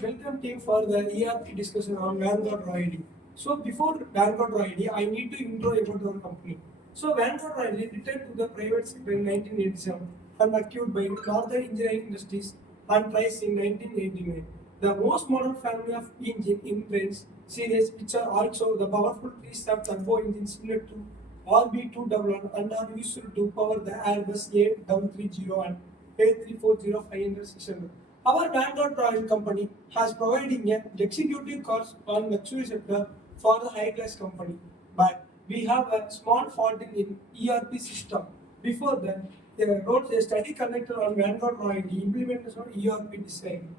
Welcome team for the ERP discussion on Vanguard Royalty. So before Vanguard Royalty, I need to intro about our company. So Vanguard Royalty returned to the private sector in 1987 and acquired by Northern Engineering Industries and Trice in 1989. The most modern family of engine in trains series, which are also the powerful three-stab turbo engines similar to RB211 and are used to power the Airbus A330 and A340-500-600. Our Vanguard Royal Company has providing a executive course on luxury sector for the high class company. But we have a small fault in ERP system. Before that, they wrote a study conducted on Vanguard Royal implementation of ERP design.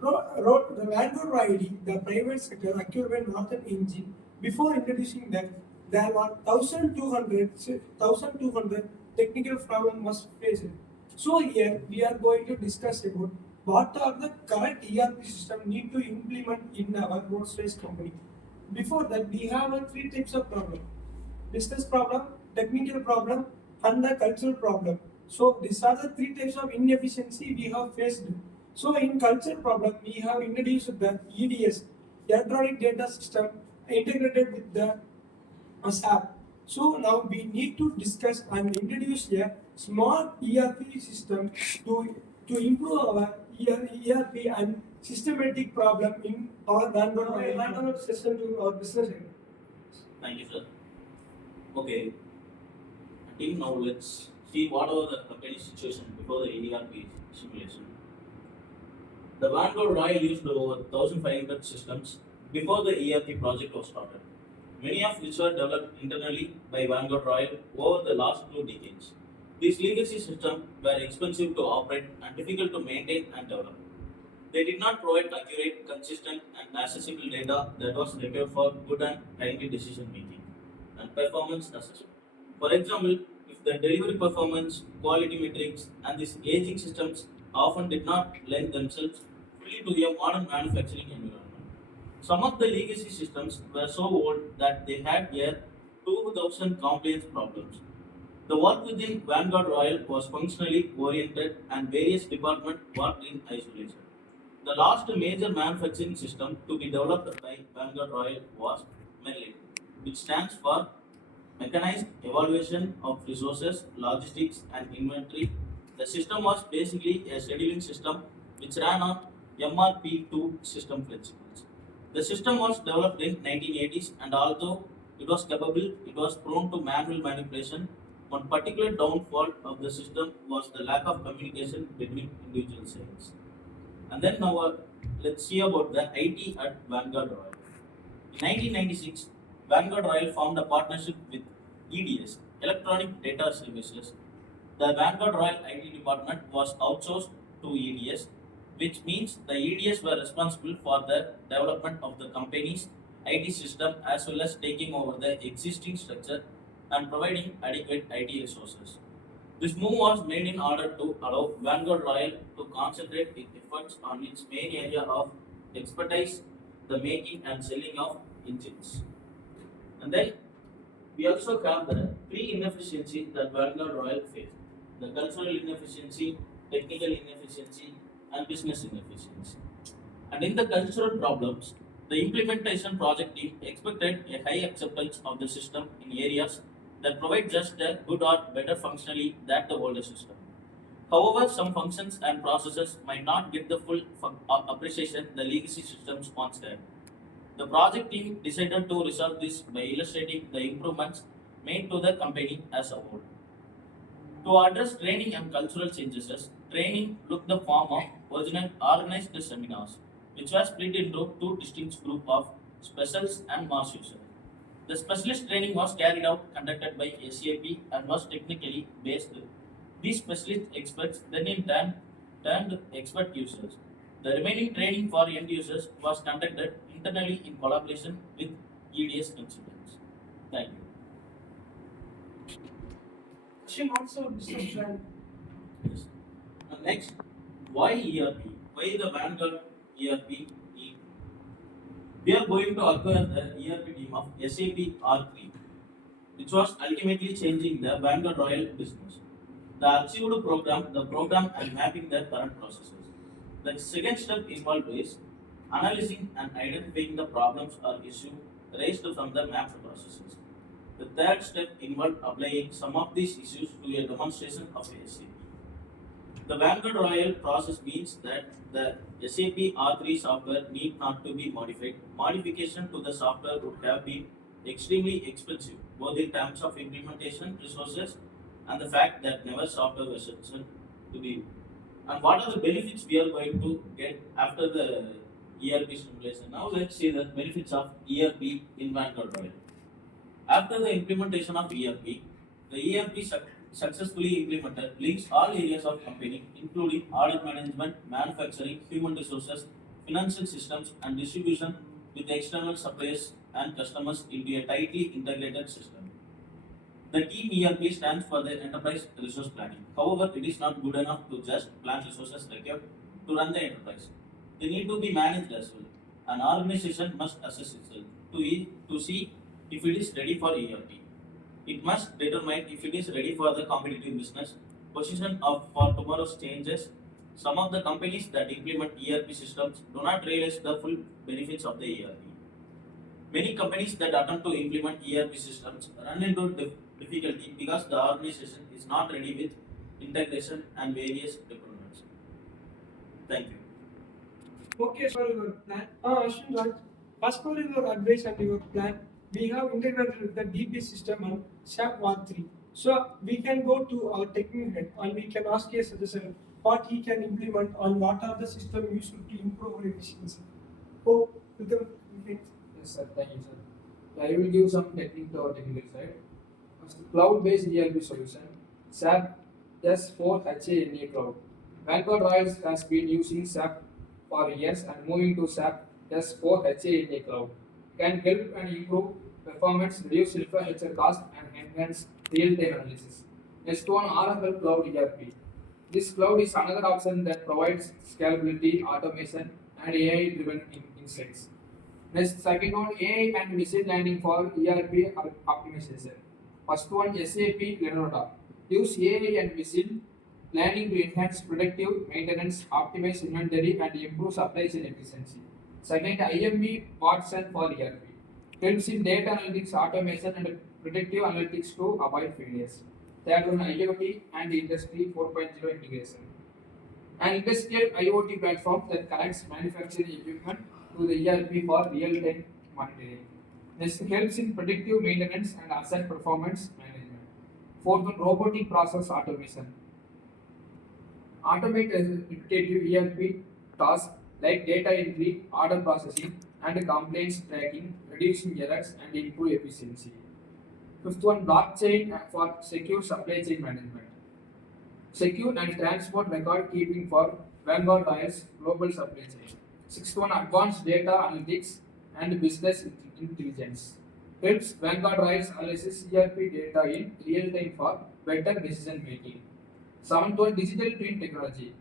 Wrote the Vanguard ID, the private sector acquired Northern Engine. Before introducing that, there were 1,200 technical problems was faced. So here we are going to discuss about what are the current ERP system need to implement in our road space company. Before that, we have three types of problem: business problem, technical problem, and the cultural problem. So these are the three types of inefficiency we have faced. So in cultural problem, we have introduced the EDS, electronic data system, integrated with the SAP. So now we need to discuss and introduce a small ERP system to improve our ERP and systematic problem in our Vanguard system to our business area. Thank you, sir. Okay, team, now let's see what was the company situation before the ERP simulation. The Vanguard Royal used over 1,500 systems before the ERP project was started, many of which were developed internally by Vanguard Royal over the last 2 decades. These legacy systems were expensive to operate and difficult to maintain and develop. They did not provide accurate, consistent, and accessible data that was required for good and timely decision making and performance assessment. For example, if the delivery performance, quality metrics, and these aging systems often did not lend themselves fully to a modern manufacturing environment. Some of the legacy systems were so old that they had a 2000 compliance problems. The work within Vanguard Royal was functionally oriented and various departments worked in isolation. The last major manufacturing system to be developed by Vanguard Royal was MERLIT, which stands for Mechanized Evaluation of Resources, Logistics and Inventory. The system was basically a scheduling system which ran on MRP2 system principles. The system was developed in 1980s and although it was capable, it was prone to manual manipulation. One particular downfall of the system was the lack of communication between individual cells. And then now let's see about the IT at Vanguard Royal. In 1996, Vanguard Royal formed a partnership with EDS, Electronic Data Services. The Vanguard Royal IT department was outsourced to EDS, which means the EDS were responsible for the development of the company's IT system as well as taking over the existing structure and providing adequate IT resources. This move was made in order to allow Vanguard Royal to concentrate its efforts on its main area of expertise, the making and selling of engines. And then we also have the three inefficiencies that Vanguard Royal faced: the cultural inefficiency, technical inefficiency, and business inefficiency. And in the cultural problems, the implementation project team expected a high acceptance of the system in areas that provide just a good or better functionally than the older system. However, some functions and processes might not get the full appreciation the legacy systems once had. The project team decided to resolve this by illustrating the improvements made to the company as a whole. To address training and cultural changes, training took the form of original organized seminars, which were split into two distinct groups of specials and mass users. The specialist training was carried out conducted by SAP and was technically based. These specialist experts then in turn turned expert users. The remaining training for end users was conducted internally in collaboration with EDS consultants. Thank you. Question also business. Yes. Next, why ERP? Why the Vanguard ERP team? We are going to acquire the ERP team of SAP R3, which was ultimately changing the Vanguard Royal business. The achieved program, the program and mapping their current processes. The second step involved is analyzing and identifying the problems or issues raised from the mapped processes. The third step involved applying some of these issues to a demonstration of SAP. The Vanguard Royal process means that the SAP R3 software need not to be modified. Modification to the software would have been extremely expensive, both in terms of implementation resources and the fact that never software version to be. And what are the benefits we are going to get after the ERP simulation? Now let's see the benefits of ERP in Vanguard Royal. After the implementation of ERP, the ERP successfully implemented links all areas of company, including order management, manufacturing, human resources, financial systems, and distribution with external suppliers and customers into a tightly integrated system. The team ERP stands for the enterprise resource planning. However, it is not good enough to just plan resources required to run the enterprise. They need to be managed as well. An organization must assess itself to see if it is ready for ERP. It must determine if it is ready for the competitive business position of for tomorrow's changes. Some of the companies that implement ERP systems do not realize the full benefits of the ERP. Many companies that attempt to implement ERP systems run into difficulty because the organization is not ready with integration and various deployments. Thank you. Okay, for your plan. Ashwin, right. As per your advice and your plan, we have integrated with the DP system and SAP R3. So we can go to our technical head and we can ask a suggestion what he can implement on what are the system used to improve our efficiency. Oh, Vikram, you can. Yes, sir. Thank you, sir. I will give some technical side. First, cloud-based ERP solution, SAP S4HANA Cloud. Vanguard Royals has been using SAP for years and moving to SAP S4HANA Cloud can help and improve performance, reduce infrastructure cost, and enhance real-time analysis. Next one, Oracle Cloud ERP. This cloud is another option that provides scalability, automation, and AI-driven insights. Next, second one, AI and machine learning for ERP optimization. First one, SAP Leonardo. Use AI and machine learning to enhance predictive maintenance, optimize inventory, and improve supply chain efficiency. Second, IMB Watson for ERP. Helps in data analytics, automation, and predictive analytics to avoid failures. Third one, IoT and Industry 4.0 integration. An industrial IoT platform that connects manufacturing equipment to the ERP for real-time monitoring. This helps in predictive maintenance and asset performance management. Fourth one, robotic process automation. Automate repetitive ERP tasks like data entry, order processing, and complaints tracking, reducing errors and improve efficiency. Fifth one, blockchain for secure supply chain management. Secure and transport record keeping for Vanguard Royals global supply chain. Sixth one, advanced data analytics and business intelligence. Helps Vanguard Royals analysis ERP data in real time for better decision making. Seventh one, digital twin technology.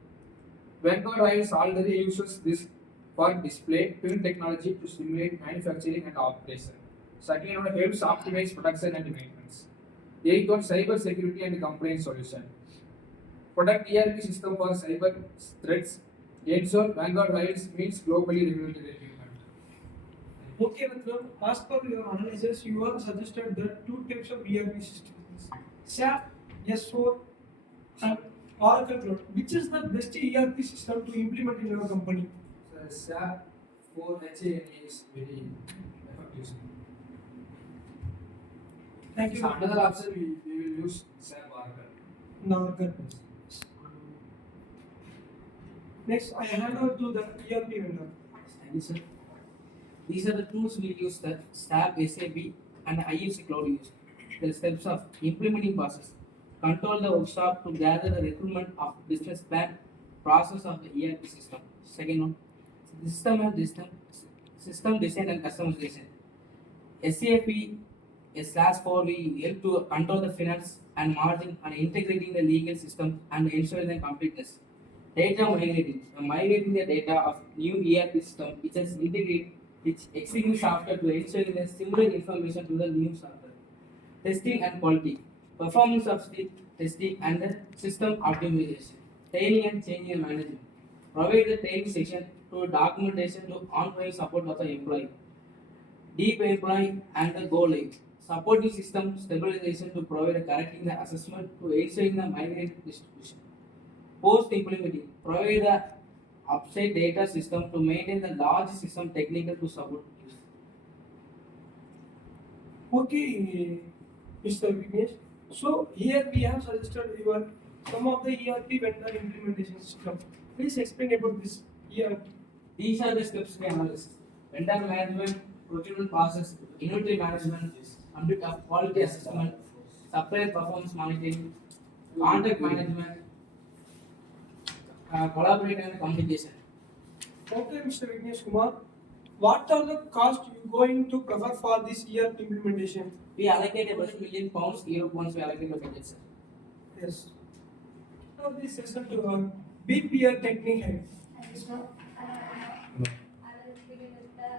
Vanguard Royals already uses this for display twin technology to simulate manufacturing and operation. Second one, helps optimize production and maintenance. Eighth one, cyber security and compliance solution. Product ERP system for cyber threats. Ensure Vanguard Royals meets globally regulated equipment. Okay, Vikram, as per your analysis, you have suggested that two types of ERP systems SAP S4 and Oracle Cloud. Which is the best ERP system to implement in your company? So SAP 4HANA is very effective. Thank you. So another option we will use SAP Oracle. Now, good. Next, I hand over to the ERP vendor. Thank you, sir. These are the tools we use that SAP, SAP, and IFC Cloud use. The steps of implementing process. Control the workshop to gather the requirement of business plan, process of the ERP system. Second one, system design and customization. SAP /4 we help to control the finance and margin and integrating the legal system and ensuring the completeness. Data migrating the data of new ERP system which has integrated which existing software to ensuring the similar information to the new software. Testing and quality, performance of the testing and the system optimization. Training and change in management. Provide the training section to documentation to ongoing support of the employee, deep employee and the goal life. Supporting system stabilization to provide a correcting the assessment to ensuring the migrant distribution. Post implementing, provide the upside data system to maintain the large system technical to support use. Okay, Mr. Vignesh. So here we have suggested your some of the ERP vendor implementation system. Please explain about this ERP. These are the steps we analyze. Vendor management, procurement process, inventory management, complete of quality assessment, supplier performance monitoring, contract management, collaboration and communication. Okay, Mr. Vignesh Kumar. What are the costs you going to cover for this ERP implementation? We allocate about £1 million year once we allocate the budget, sir. Yes. Now this session to our BPR technique head. Yes, ma'am. I will begin with the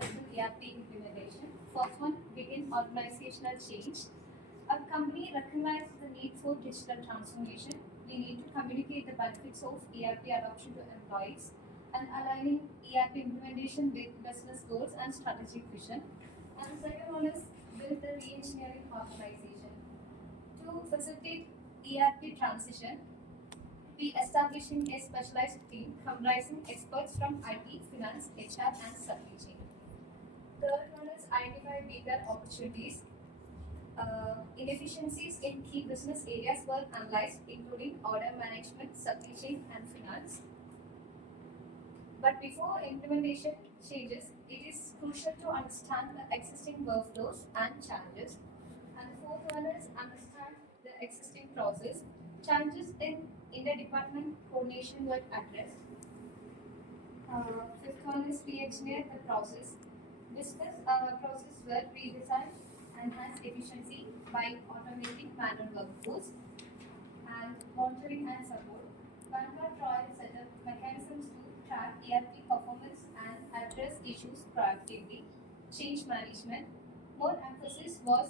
session ERP implementation. First one, begin organizational change. A company recognizes the need for digital transformation. We need to communicate the benefits of ERP adoption to employees and aligning ERP implementation with business goals and strategic vision. And the second one is build the re-engineering organization. To facilitate ERP transition, we establishing a specialized team comprising experts from IT, finance, HR, and supply chain. Third one is identify bigger opportunities. Inefficiencies in key business areas were analyzed, including order management, supply chain, and finance. But before implementation changes, it is crucial to understand the existing workflows and challenges. And the fourth one is understand the existing process. Challenges in interdepartment coordination were addressed. Fifth one is re-engineer the process. Business process were redesigned, enhance efficiency by automating manual workflows and monitoring and support. Vanguard trial set up mechanisms to track ERP performance and address issues proactively. Change management. More emphasis was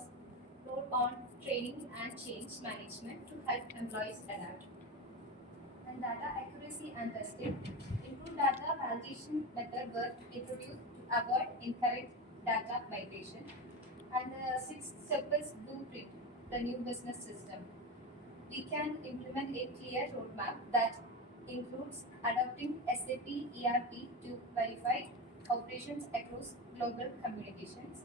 rolled on training and change management to help employees adapt. And data accuracy and testing. Improved data validation method were introduced to avoid incorrect data migration. And the sixth step is blueprint, the new business system. We can implement a clear roadmap that includes adopting SAP ERP to verify operations across global locations,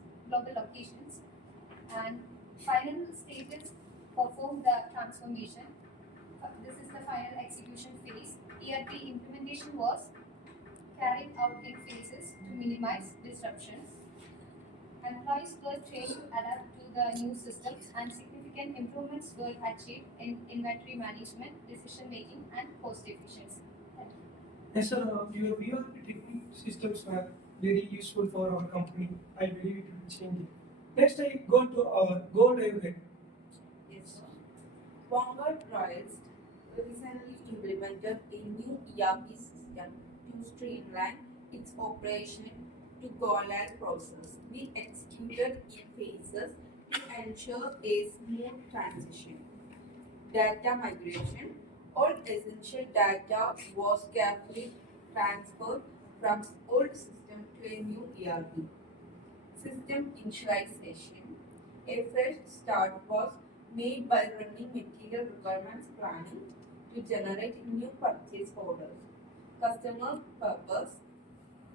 and final stages perform the transformation. This is the final execution phase. ERP implementation was carried out in phases to minimize disruptions. Employees were trained to adapt to the new systems and significant improvements were achieved in inventory management, decision making, and cost efficiency. Yes, sir. Your ERP technique systems are very useful for our company. I believe it will change it. Next, I go to our go live head. Yes. Vanguard Trials recently implemented a new ERP system to streamline its operation to go live process. We executed in phases to ensure a smooth transition. Data migration. All essential data was carefully transferred from old system to a new ERP. System initialization. A fresh start was made by running material requirements planning to generate new purchase orders. Customer purpose,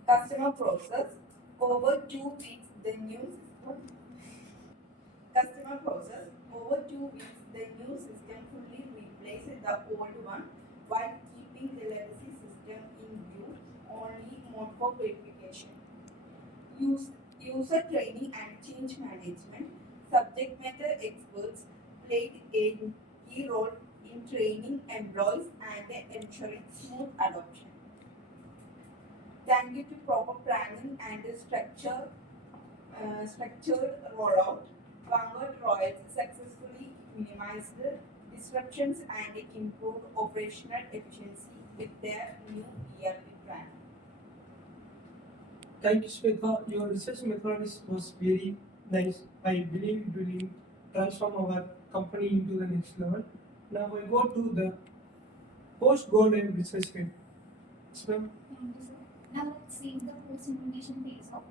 customer process. Over 2 weeks, the new system. Customer process. Over 2 weeks, the new system fully replaced the old one while keeping the legacy system in view only mode for verification. User training and change management. Subject matter experts played a key role in training employees and ensuring smooth adoption. Thank you to proper planning and structured rollout, Vanguard Royals successfully minimized disruptions and improved operational efficiency with their new ERP plan. Thank you, Swetha. Your research method was very nice. I believe it will transform our company into the next level. Now I go to the post go live research head. Yes, ma'am. Thank you, sir. post-implementation phase of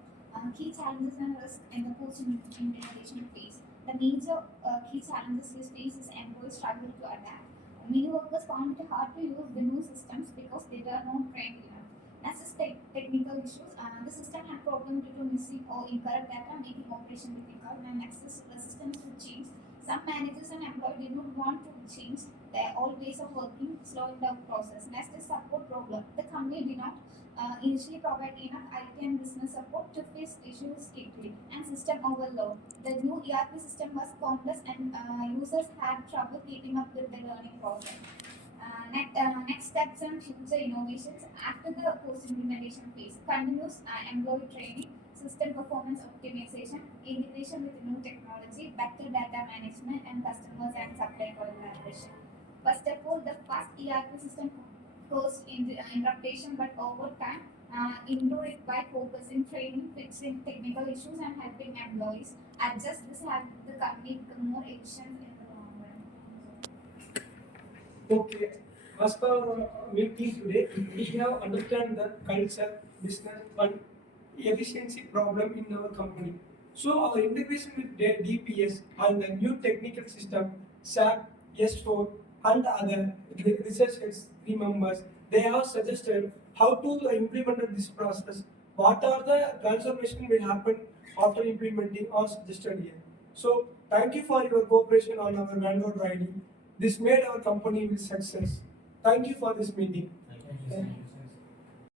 key challenges and risks in the post-implementation phase. The major key challenges this phase is employees struggle to adapt. Many workers found it hard to use the new systems because they were not trained enough. Next is technical issues. The system had problems due to missing or incorrect data, making operation difficult. And next is resistance to change. Some managers and employees did not want to change their old ways of working, slowing down process. Next is support problem. The company did not initially provide enough IT and business support to fix issues quickly. And system overload. The new ERP system was complex and users had trouble keeping up with the learning process. Next steps and future innovations after the post-implementation phase. Continuous employee training, system performance optimization, integration with new technology, better data management, and customers and supplier collaboration. First of all, the fast ERP system caused interruption, but over time, improve it by focusing training, fixing technical issues, and helping employees adjust. This helped the company become more efficient in the long run. Okay. As per our meeting today, we have understand the culture, business, and efficiency problem in our company. So our integration with DPS and the new technical system, SAP, S4, and other researchers, 3 members, they have suggested how to implement this process. What are the transformation will happen after implementing or suggested here. So thank you for your cooperation on our manual writing. This made our company with success. Thank you for this meeting. Thank you. Thank you.